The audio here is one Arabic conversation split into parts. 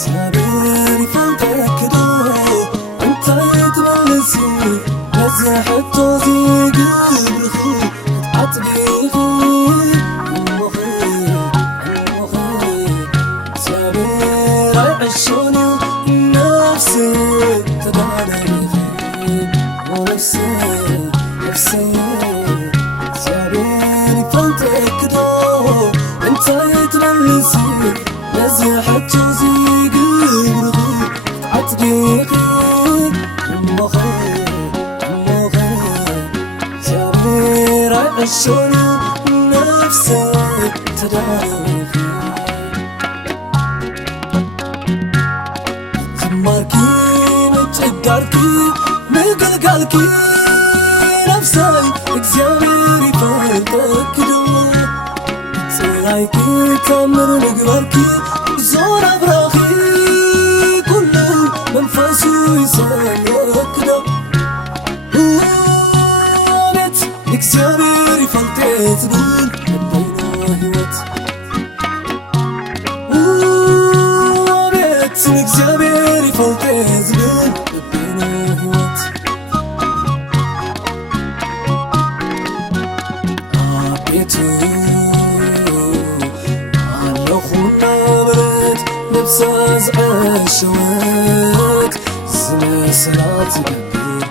سابر يفلتك دو انت يتملسي نزحت توزي قبرخي عطبيخي سابر عيشوني نفسي تدانيخي ونفسي سابر يفلتك دو انت يتملسي نزحت توزي قبرخي عطبيخي عشوني نفسي تداريخي زماركي نتقاركي نقلقالكي نفسي اكزامير يفلتك دو سلايكي تامر نقباركي زور ابراخي كل منفسو يسالك دو اكزامير يفلتت دون لبينا هوت بيت اكزامير يفلتت دون لبينا هوت بيتو على خونا برد نبساز عشوات زنا سرات قبير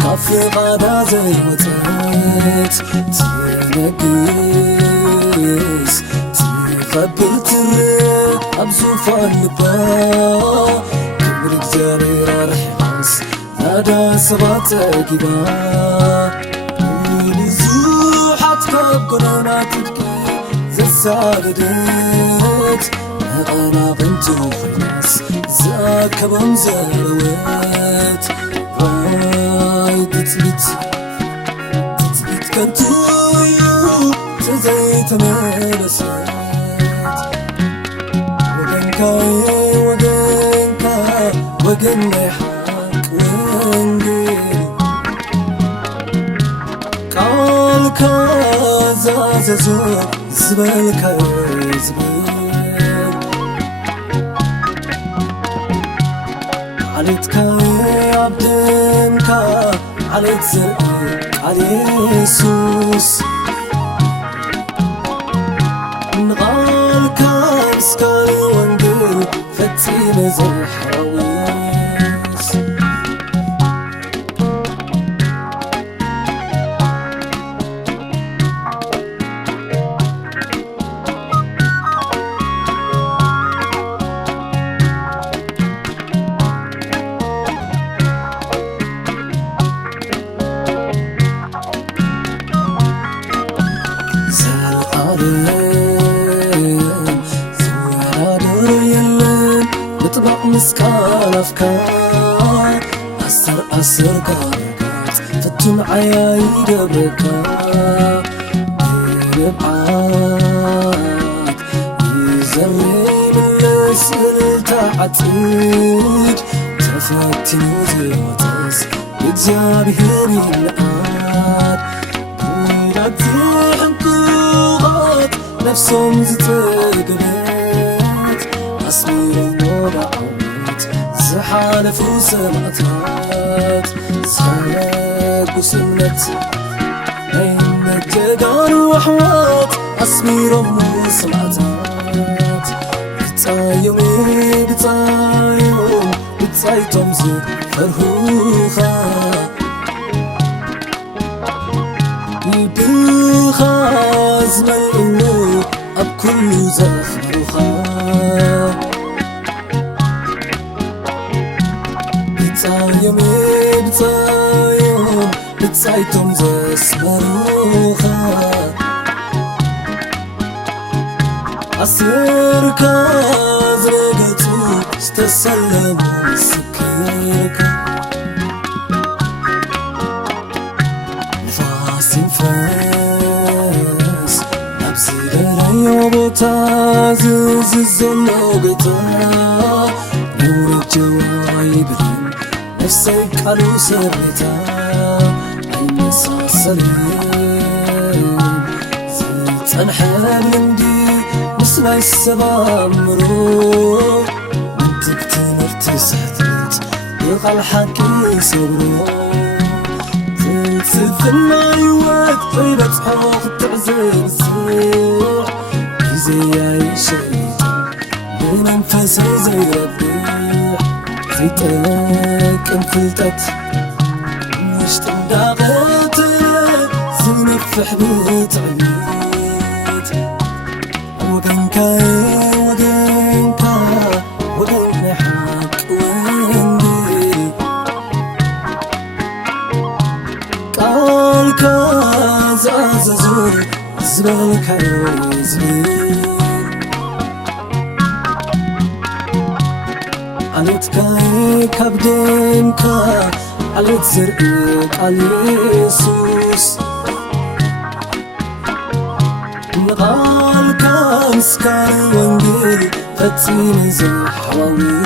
كافي غادا زي وتات تنقيس تخبر ترى أبزوفان لبا كبرك جارير رحيص هذا سبات كدا ولزوحات كبقنا تبكي زسادت أنا بنت خلاص زاك بمزروات تثبت كنتو تزيت ملسات وقن لحق وانقل قال كازاززو زبل كازبل عليت كاي عبدنك عليت زرقك علي يسوس نغال كابسكالي وانقل فتي مزل حراويس مسكال أفكار أسر قارقات فتن عياي قبركا بربعات يزري من السل تعتيد تفتن وزيوتس بجابهري الآن بيراتي حنقوغات نفسهم زتقبت أصمير ودعوات زحالفو سمعتات زهرق وسمنت بين الجدار وحوات أصميرهم وسمعتات بتايومي بتايوم بتايتم زي فرهوخا البخاز ملئنو أب كل زخروخا بتايومي بتايوم بتايتم زي سبروخا عصيركا زرقتو استسلموا سكيركا نفاس ينفاس نبزي لريو بوتازز الزلوقتا نور الجواي بدين نفسي قالو سرتا عين ساسلين زيت انحب لندي مسلاي السبامرو منتك قال حكي صبرو تنسفنا يوات طيبة حوق تعزر السوع زي عيشة بمنفس زي ربيع زي تاك انفلتت مش تنداغت سنفح بتعليت وقنكا وقنكا وقن حق وندي قالكا زاززور زبالك عزمين عليت كاي كبدنكا عليت زرقك على يسوس نقال كان سكار وانجيل فتيني زي حواوي